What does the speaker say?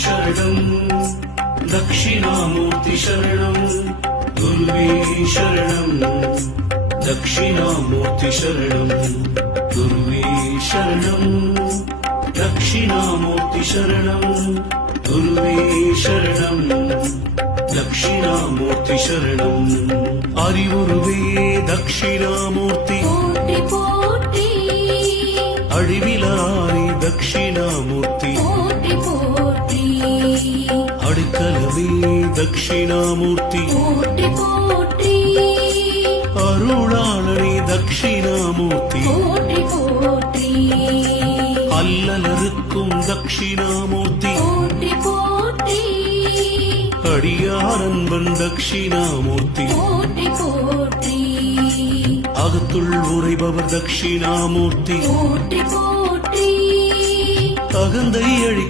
शरणं दक्षिणामूर्ति शरणं गुरुवे शरणं दक्षिणामूर्ति शरणं गुरुवे शरणं दक्षिणामूर्ति शरणं गुरुवे शरणं दक्षिणामूर्ति शरणं அறிவுருவே दक्षिणामूर्ति போற்றி போற்றி அழிவிலாரி दक्षिणामूर्ति போற்றி போற்றி அடிக்கலவே दक्षिणामूर्ति போற்றி போற்றி அருளாளனே दक्षिणामूर्ति போற்றி போற்றி அல்லலருக்கும் दक्षिणामूर्ति போற்றி போற்றி அடியாரன்பன் दक्षिणामूर्ति போற்றி போற்றி அகத்துள் உரைபவர் दक्षिणामूर्ति போற்றி போற்றி அகந்தை அழி